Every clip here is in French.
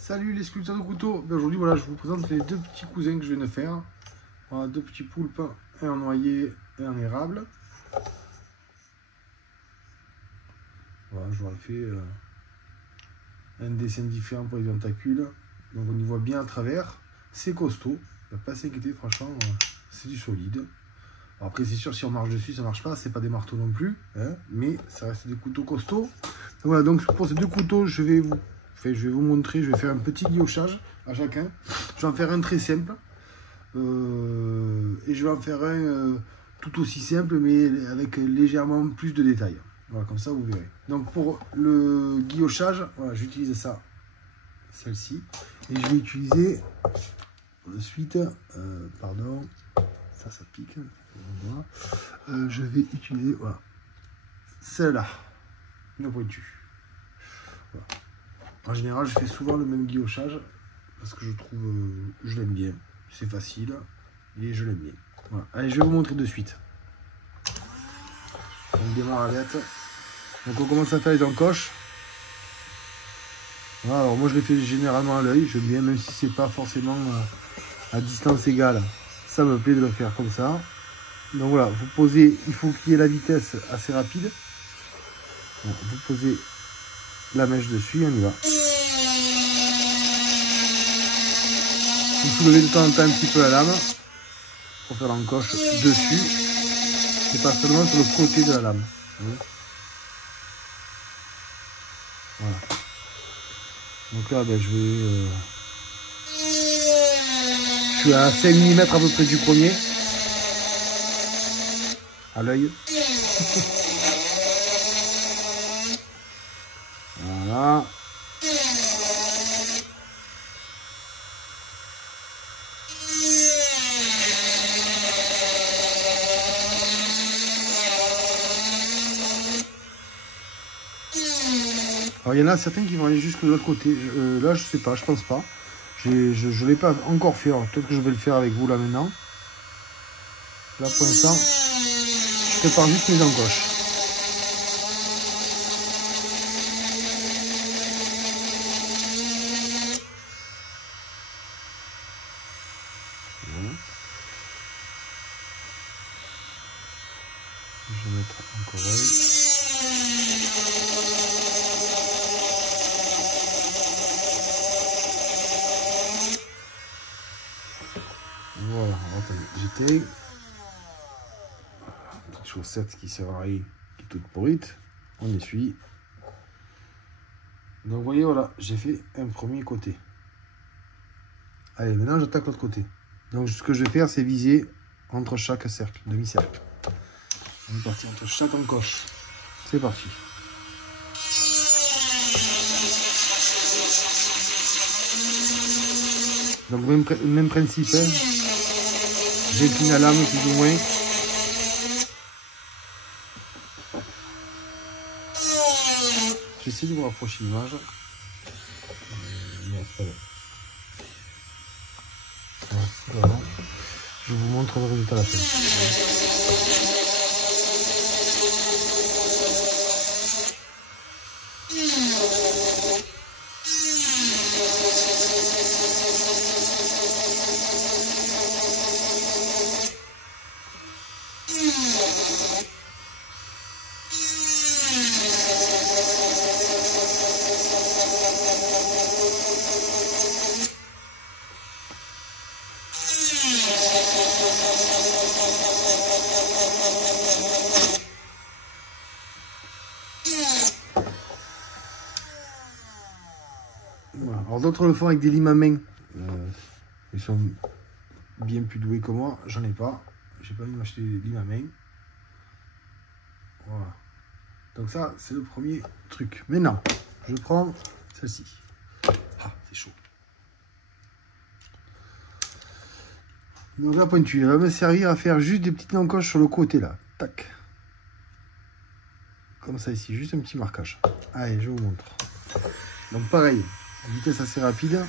Salut les sculpteurs de couteaux. Aujourd'hui voilà, je vous présente les deux petits cousins que je viens de faire. Voilà, deux petits poulpes, un en noyer et un érable. Voilà, je vous ai fait un dessin différent pour les tentacules. Donc on y voit bien à travers. C'est costaud, il ne va pas s'inquiéter, franchement, c'est du solide. Alors après c'est sûr, si on marche dessus, ça marche pas, c'est pas des marteaux non plus, hein, mais ça reste des couteaux costauds. Donc voilà, donc pour ces deux couteaux, je vais vous montrer, je vais faire un petit guillochage à chacun. Je vais en faire un très simple. Et je vais en faire un tout aussi simple, mais avec légèrement plus de détails. Voilà, comme ça vous verrez. Donc pour le guillochage, voilà, j'utilise ça, celle-ci. Et je vais utiliser ensuite, pardon, ça pique. Voilà. Je vais utiliser, voilà, celle-là, une pointue. Voilà. En général, je fais souvent le même guillochage parce que je trouve, je l'aime bien. C'est facile et je l'aime bien. Voilà. Allez, je vais vous montrer de suite. On démarre la bête. Donc on commence à faire les encoches. Voilà, alors moi je les fais généralement à l'œil. J'aime bien, même si c'est pas forcément à distance égale. Ça me plaît de le faire comme ça. Donc voilà, vous posez, il faut qu'il y ait la vitesse assez rapide. Bon, vous posez la mèche dessus, on y va. Vous soulevez de temps en temps un petit peu la lame pour faire l'encoche dessus et pas seulement sur le côté de la lame. Voilà. Donc là, ben, je suis à 5 mm à peu près du premier, à l'œil. Voilà. Alors il y en a certains qui vont aller jusque de l'autre côté. Là je sais pas, je pense pas. Je ne l'ai pas encore fait. Peut-être que je vais le faire avec vous là maintenant. Là pour l'instant, je prépare juste mes encoches. Voilà. Je vais mettre encore un. Voilà, j'étais. Petite chaussette qui sert à rien, qui est toute pourrite. On essuie. Donc vous voyez, voilà, j'ai fait un premier côté. Allez, maintenant j'attaque l'autre côté. Donc ce que je vais faire, c'est viser entre chaque cercle, demi-cercle. On est parti entre chaque encoche. C'est parti. Donc même principe, hein. J'incline la lame plus ou moins. J'essaie de vous rapprocher l'image. Voilà. Je vous montre le résultat à la fin. Voilà. Alors d'autres le font avec des limes à main. Ils sont bien plus doués que moi. J'en ai pas. J'ai pas envie de m'acheter des limes à main. Voilà. Donc ça, c'est le premier truc. Maintenant, je prends celle-ci. Ah, c'est chaud. Donc la pointure, elle va me servir à faire juste des petites encoches sur le côté là. Tac. Comme ça ici, juste un petit marquage. Allez, je vous montre. Donc pareil, vitesse assez rapide.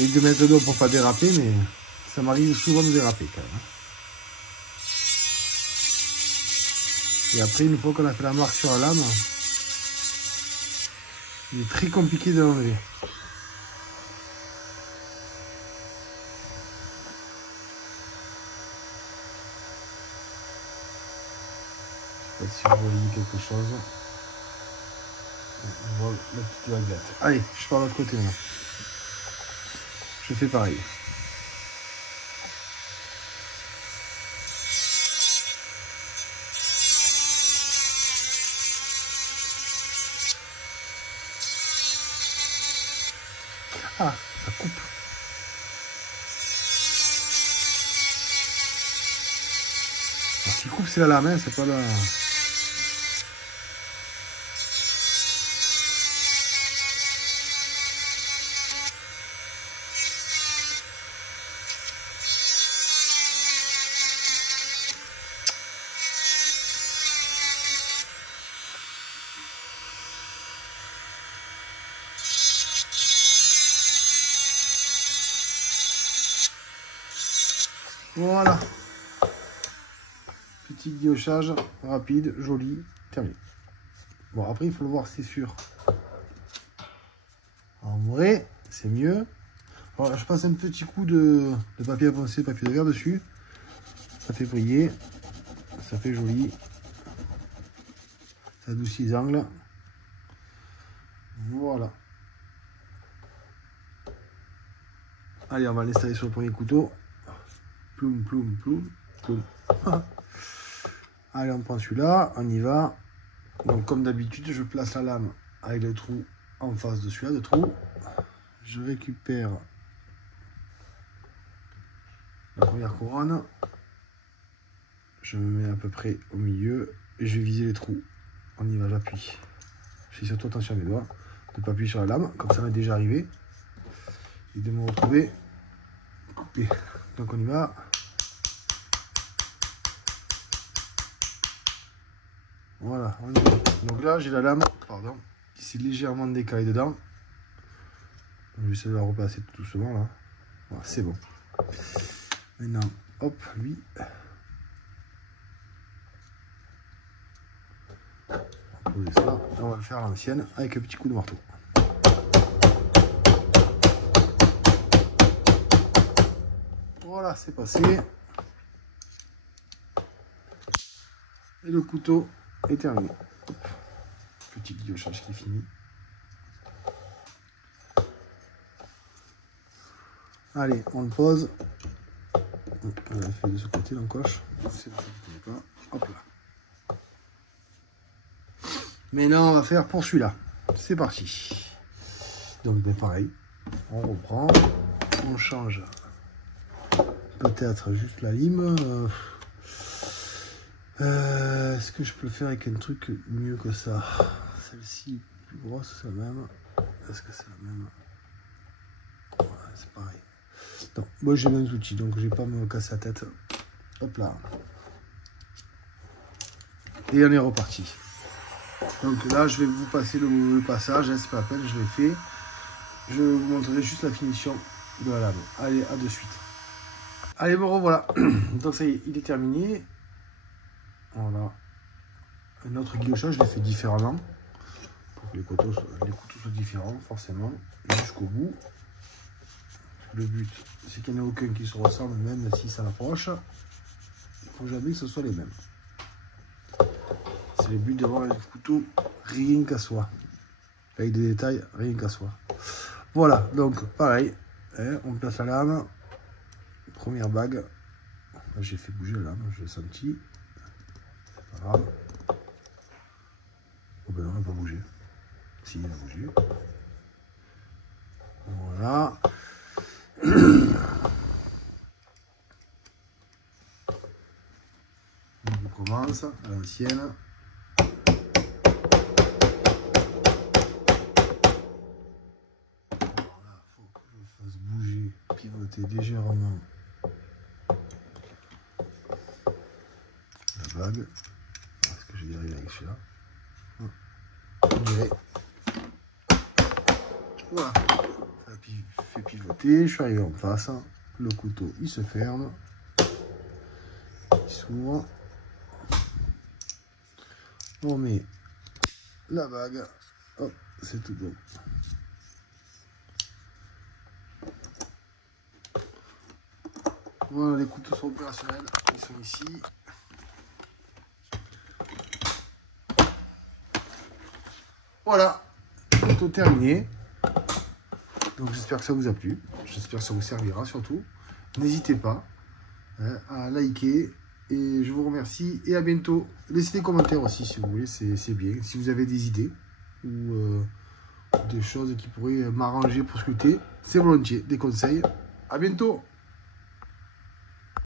J'essaie de mettre le doigt pour pas déraper, mais ça m'arrive souvent de déraper quand même. Et après, une fois qu'on a fait la marque sur la lame, il est très compliqué de l'enlever. Je sais pas si je relis quelque chose. On voit la petite baguette. Allez, je pars de l'autre côté maintenant. Je fais pareil. Ah, ça coupe. Alors, ce qui coupe, c'est la lame, hein, c'est pas la... Voilà. Petit guillochage rapide, joli, terminé. Bon, après, il faut le voir, c'est sûr. En vrai, c'est mieux. Alors, je passe un petit coup de papier à poncer, papier de verre dessus. Ça fait briller. Ça fait joli. Ça adoucit les angles. Voilà. Allez, on va l'installer sur le premier couteau. Ploum, ploum, ploum, ploum. Allez, on prend celui-là, on y va. Donc, comme d'habitude, je place la lame avec le trou en face de celui-là, de trou. Je récupère la première couronne. Je me mets à peu près au milieu et je vais viser les trous. On y va, j'appuie. Je fais surtout attention à mes doigts de ne pas appuyer sur la lame, comme ça m'est déjà arrivé. Et de me retrouver coupé. Donc, on y va. Voilà, on y va. Donc là, j'ai la lame, pardon, qui s'est légèrement décalée dedans. Donc, je vais essayer de la repasser tout doucement là. Voilà, c'est bon. Maintenant, hop, lui. On va poser ça. Et on va le faire à l'ancienne avec un petit coup de marteau. Voilà, c'est passé. Et le couteau est terminé. Hop. Petit guillochage qui est fini. Allez, on le pose. On l'a fait de ce côté, l'encoche. C'est pas. Hop là. Maintenant, on va faire pour celui-là. C'est parti. Donc, ben, pareil. On reprend. On change. Peut-être juste la lime. Est-ce que je peux le faire avec un truc mieux que ça? Celle-ci plus grosse, c'est la même. Est-ce que c'est la même? Ouais, c'est pareil. Non, moi j'ai les mêmes outils, donc je vais pas me casser la tête. Hop là. Et on est reparti. Donc là, je vais vous passer le passage, hein, c'est pas la peine, je l'ai fait. Je vous montrerai juste la finition de la lame. Allez, à de suite. Allez, bon, revoilà. Donc ça y est, il est terminé. Voilà. Un autre guillochage, je l'ai fait différemment. Pour que les couteaux soient différents, forcément. Jusqu'au bout. Le but, c'est qu'il n'y en ait aucun qui se ressemble, même si ça approche. Il ne faut jamais que ce soit les mêmes. C'est le but d'avoir un couteau rien qu'à soi. Avec des détails rien qu'à soi. Voilà, donc pareil. Hein, on place la lame. Première bague. Là, j'ai fait bouger la lame, je l'ai senti. C'est pas grave. Oh ben non, elle n'a pas bougé. Si, elle a bougé. Voilà. On commence à l'ancienne. Voilà, il faut que je fasse bouger, pivoter légèrement la bague. Est-ce que je vais y arriver avec celui-là? On dirait. Voilà, fait pivoter, je suis arrivé en face, le couteau il se ferme, il s'ouvre, on met la bague, hop, c'est tout bon. Voilà, les couteaux sont opérationnels, ils sont ici. Voilà, couteau terminé. Donc j'espère que ça vous a plu, j'espère que ça vous servira surtout. N'hésitez pas à liker et je vous remercie et à bientôt. Laissez des commentaires aussi si vous voulez, c'est bien. Si vous avez des idées ou des choses qui pourraient m'arranger pour sculpter, c'est volontiers, des conseils. À bientôt.